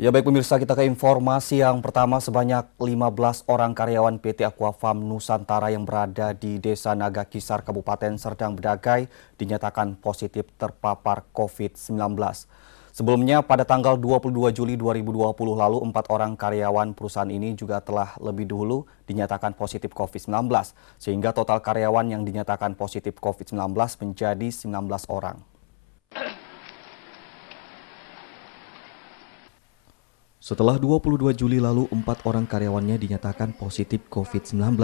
Ya baik pemirsa, kita ke informasi yang pertama. Sebanyak 15 orang karyawan PT Aquafarm Nusantara yang berada di Desa Nagakisar, Kabupaten Serdang Bedagai dinyatakan positif terpapar COVID-19. Sebelumnya pada tanggal 22 Juli 2020 lalu 4 orang karyawan perusahaan ini juga telah lebih dahulu dinyatakan positif COVID-19 sehingga total karyawan yang dinyatakan positif COVID-19 menjadi 19 orang. Setelah 22 Juli lalu, 4 orang karyawannya dinyatakan positif COVID-19.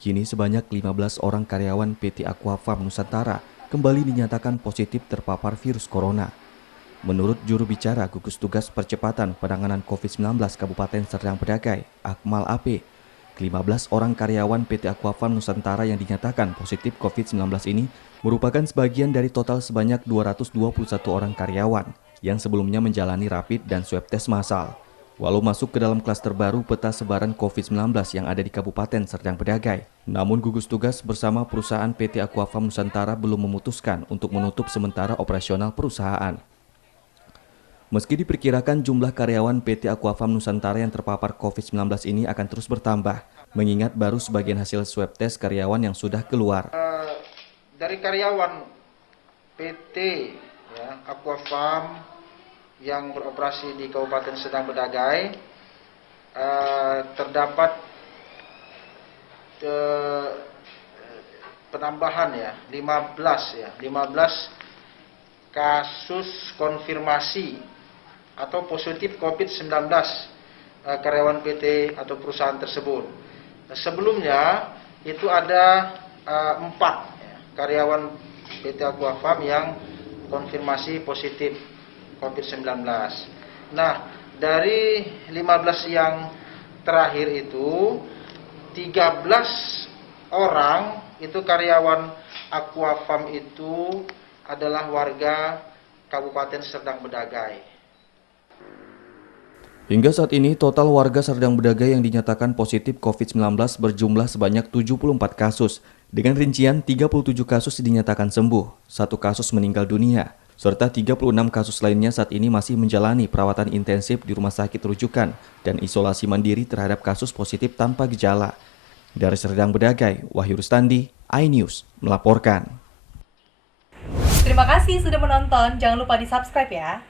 Kini sebanyak 15 orang karyawan PT Aquafarm Nusantara kembali dinyatakan positif terpapar virus corona. Menurut juru bicara gugus tugas percepatan penanganan COVID-19 Kabupaten Serdang Bedagai, Akmal AP, 15 orang karyawan PT Aquafarm Nusantara yang dinyatakan positif COVID-19 ini merupakan sebagian dari total sebanyak 221 orang karyawan yang sebelumnya menjalani rapid dan swab test massal. Walau masuk ke dalam klaster baru peta sebaran COVID-19 yang ada di Kabupaten Serdang Bedagai, namun gugus tugas bersama perusahaan PT Aquafarm Nusantara belum memutuskan untuk menutup sementara operasional perusahaan. Meski diperkirakan jumlah karyawan PT Aquafarm Nusantara yang terpapar COVID-19 ini akan terus bertambah, mengingat baru sebagian hasil swab test karyawan yang sudah keluar. Dari karyawan PT Aquafarm yang beroperasi di Kabupaten Serdang Bedagai terdapat penambahan 15 kasus konfirmasi atau positif COVID-19 karyawan PT atau perusahaan tersebut. Sebelumnya itu ada 4 karyawan PT Aquafarm yang konfirmasi positif COVID-19. Nah, dari 15 yang terakhir itu 13 orang itu karyawan Aquafarm itu adalah warga Kabupaten Serdang Bedagai. Hingga saat ini total warga Serdang Bedagai yang dinyatakan positif COVID-19 berjumlah sebanyak 74 kasus, dengan rincian 37 kasus dinyatakan sembuh, 1 kasus meninggal dunia, serta 36 kasus lainnya saat ini masih menjalani perawatan intensif di rumah sakit rujukan dan isolasi mandiri terhadap kasus positif tanpa gejala. Dari Serdang Bedagai, Wahyu Rustandi, iNews melaporkan. Terima kasih sudah menonton, jangan lupa di-subscribe ya.